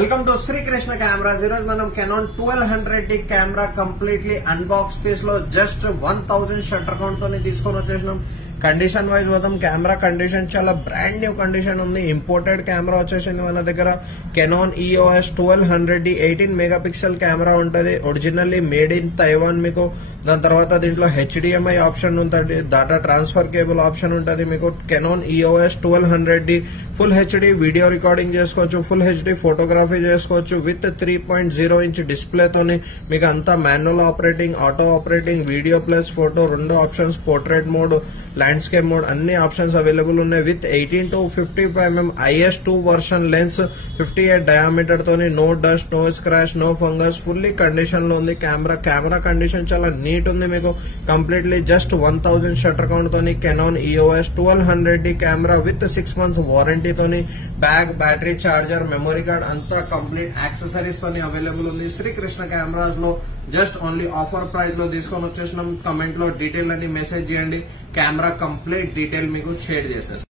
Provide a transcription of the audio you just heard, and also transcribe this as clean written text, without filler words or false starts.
Welcome to Srikrishna cameras. ఈరోజు మనం Canon 1200D camera completely unbox piece లో జస్ట్ 1000 షట్టర్ కౌంట్ తోని తీసుకొని వచ్చేసినాం. కండిషన్ వైజ్ పోతాం. కెమెరా కండిషన్ చాలా బ్రాండ్ న్యూ కండిషన్ ఉంది. ఇంపోర్టెడ్ కెమెరా వచ్చేసింది మన దగ్గర. Canon EOS 1200D 18 megapixel camera ఉంటది. ఒరిజినల్లీ మేడ్ ఇన్ తైవాన్ మీకు. దాని తర్వాత దీంట్లో HDMI ఆప్షన్ ఉంటుంది, డేటా ట్రాన్స్ఫర్ కేబుల్ ఆప్షన్ ఉంటుంది మీకు. Canon EOS 1200D full HD video recording చేసుకోవచ్చు, ఫుల్ HD ఫోటోగ్రఫీ చేసుకోవచ్చు విత్ 3.0 ఇంచ్ డిస్ప్లే తోని. మీకు అంతా manual operating, auto operating, video plus photo రెండు options, portrait mode, landscape mode అన్ని ఆప్షన్స్ అవైలబుల్ ఉన్నాయి. With 18 to 55mm IS2 version lens, 58 diameter తోని. No dust, no scratch, no fungus, fully condition లో ఉంది camera condition చాలా neat ఉంది మీకు. Completely just 1000 shutter count తోని Canon EOS 1200D camera with 6 months warranty తోని. Bag, battery, charger, memory card అంతా complete accessories తోని అవైలబుల్ ఉంది. శ్రీకృష్ణ కెమెరాస్ లో జస్ట్ ఓన్లీ ఆఫర్ ప్రైస్ లో తీసుకొని వచ్చేసినాం. కమెంట్ లో డీటెయిల్ అని మెసేజ్ చేయండి. కెమెరా కంప్లీట్ డీటెయిల్ మీకు షేర్ చేసేస్తాం.